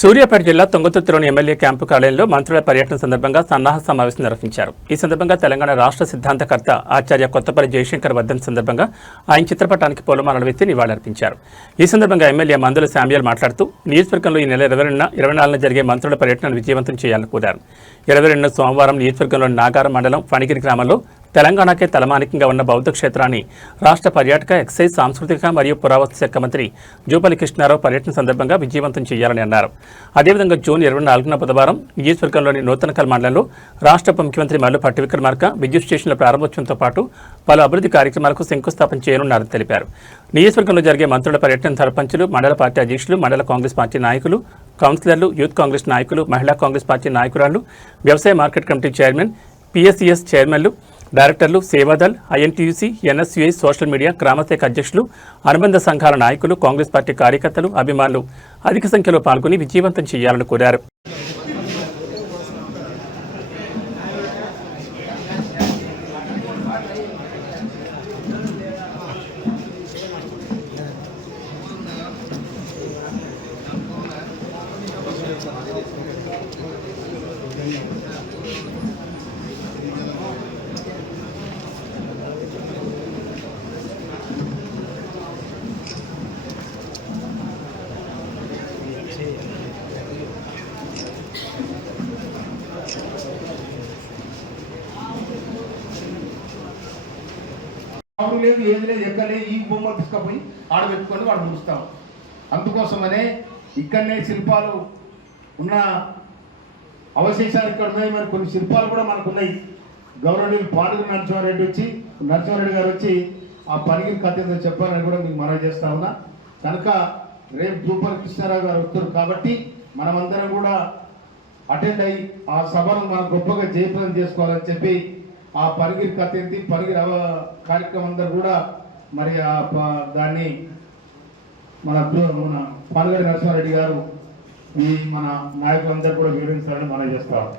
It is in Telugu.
సూర్యాపేట జిల్లా తుంగతుర్తిలోని ఎమ్మెల్యే క్యాంపు కార్యాలయంలో మంత్రుల పర్యటన సందర్భంగా సన్నాహ సమావేశం నిర్వహించారు. ఈ సందర్భంగా తెలంగాణ రాష్ట్ర సిద్ధాంతకర్త ఆచార్య కొత్తపల్లి జయశంకర్ వర్ధన్ సందర్భంగా ఆయన చిత్రపటానికి పూలమాలలు వేసి నివాళులర్పించారు. ఈ సందర్భంగా ఎమ్మెల్యే మందుల శామ్యూల్ మాట్లాడుతూ నియోజకవర్గంలో ఈ నెల 24న జరిగే మంత్రుల పర్యటనను విజయవంతం చేయాలని కోరారు. 22న సోమవారం నియోజకవర్గంలోని నాగారం మండలం ఫణిగిరి గ్రామంలో తెలంగాణకే తలమానికంగా ఉన్న బౌద్ధ క్షేత్రాన్ని రాష్ట్ర పర్యాటక, ఎక్సైజ్, సాంస్కృతిక మరియు పురావస్తు శాఖ మంత్రి జూపల్లి కృష్ణారావు పర్యటన సందర్భంగా విజయవంతం చేయాలని అన్నారు. అదేవిధంగా జూన్ 24న బుధవారం నియోజకవర్గంలోని నూతనకల్ మండలంలో రాష్ట్ర ఉప ముఖ్యమంత్రి మల్లుపట్టి విక్రమార్క విద్యుత్ స్టేషన్ల ప్రారంభోత్సవంతో పాటు పలు అభివృద్ధి కార్యక్రమాలకు శంకుస్థాపన చేయనున్నారని తెలిపారు. నియోజకవర్గంలో జరిగే మంత్రుల పర్యటన సర్పంచులు, మండల పార్టీ అధ్యక్షులు, మండల కాంగ్రెస్ పార్టీ నాయకులు, కౌన్సిలర్లు, యూత్ కాంగ్రెస్ నాయకులు, మహిళా కాంగ్రెస్ పార్టీ నాయకురాలు, వ్యవసాయ మార్కెట్ కమిటీ చైర్మన్, పిఎస్సిఎస్ చైర్మన్లు, డైరెక్టర్లు, Sevadal, INTUC, NSUI, social media, గ్రామశాఖ అధ్యక్షులు, అనుబంధ సంఘాల నాయకులు, కాంగ్రెస్ పార్టీ కార్యకర్తలు, అభిమానులు అధిక సంఖ్యలో పాల్గొని విజయవంతం చేయాలని కోరారు. లేదు, ఏది లేదు, ఎక్కలేదు, ఈ బొమ్మ తీసుకుపోయి ఆడబెట్టుకొని వాడు ముడుస్తాం. అందుకోసమనే ఇక్కడనే శిల్పాలు ఉన్న అవశేషాలు ఇక్కడ ఉన్నాయి. మరి కొన్ని శిల్పాలు కూడా మనకు ఉన్నాయి. గౌరవనీయులు పాడుగు నరసింహారెడ్డి గారు వచ్చి ఆ పనిగిరి కథ ఏదో చెప్పారని కూడా మీకు మనవి చేస్తా ఉన్నా. కనుక రేపు జూపల్లి కృష్ణారావు గారు వస్తారు కాబట్టి మనమందరం కూడా అటెండ్ అయ్యి ఆ సభను మనం గొప్పగా జయప్రదం చేసుకోవాలని చెప్పి ఆ పనిగిరి కథ ఏంటి, పనిగిరి కార్యక్రమం అందరూ కూడా మరి దాన్ని మన పాల్గొని నరసింహారెడ్డి గారు ఈ మన నాయకులందరూ కూడా వివరించాలని మనం చేస్తారు.